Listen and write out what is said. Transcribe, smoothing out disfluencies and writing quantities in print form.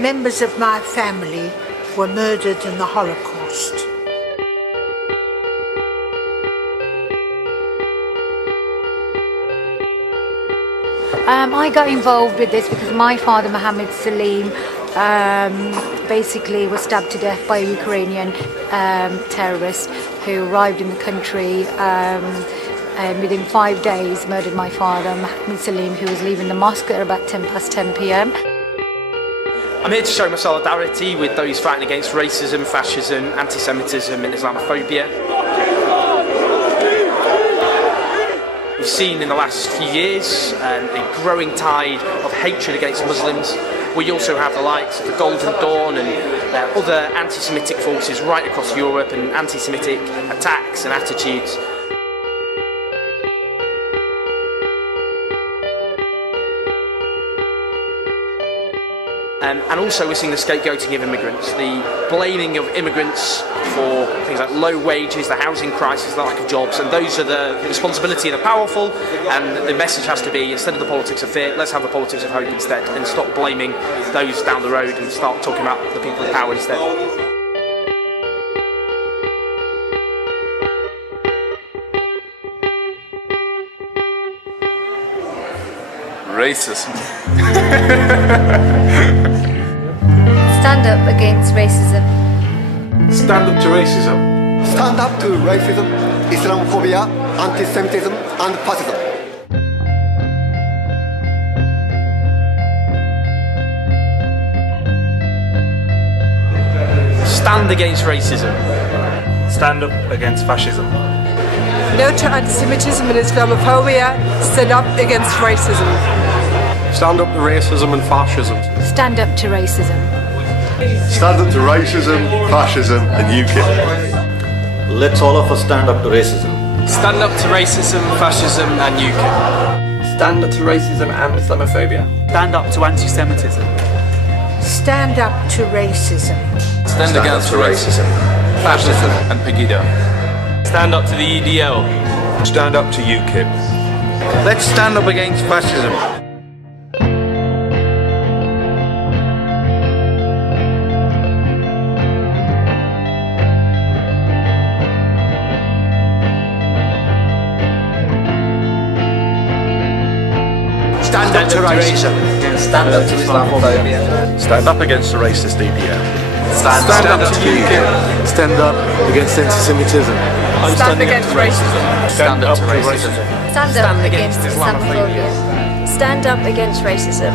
Members of my family were murdered in the Holocaust. I got involved with this because my father, Mohammed Salim, basically was stabbed to death by a Ukrainian terrorist who arrived in the country and within 5 days murdered my father, Mohammed Salim, who was leaving the mosque at about 10 p.m. I'm here to show my solidarity with those fighting against racism, fascism, anti-Semitism and Islamophobia. We've seen in the last few years a growing tide of hatred against Muslims. We also have the likes of the Golden Dawn and other anti-Semitic forces right across Europe and anti-Semitic attacks and attitudes. And also we're seeing the scapegoating of immigrants, the blaming of immigrants for things like low wages, the housing crisis, the lack of jobs, and those are the responsibility of the powerful, and the message has to be, instead of the politics of fear, let's have the politics of hope instead, and stop blaming those down the road and start talking about the people in power instead. Racism. Stand up against racism. Stand up to racism. Stand up to racism, Islamophobia, anti-Semitism and Fascism. Stand against racism. Stand up against fascism. No to anti-Semitism and Islamophobia. Stand up against racism. Stand up to racism and fascism. Stand up to racism. Stand up to racism, fascism and UKIP. Let's all of us stand up to racism. Stand up to racism, fascism and UKIP. Stand up to racism and Islamophobia. Stand up to anti-Semitism. Stand up to racism. Stand against racism, fascism and Pegida. Stand up to the EDL. Stand up to UKIP. Let's stand up against fascism. Stand up to racism. Stand up to Islamophobia. Stand up against the racist EDL. Stand up to UKIP. Stand up against anti-Semitism. Stand against racism. Stand up to racism. Stand up against Islamophobia. Stand up against racism.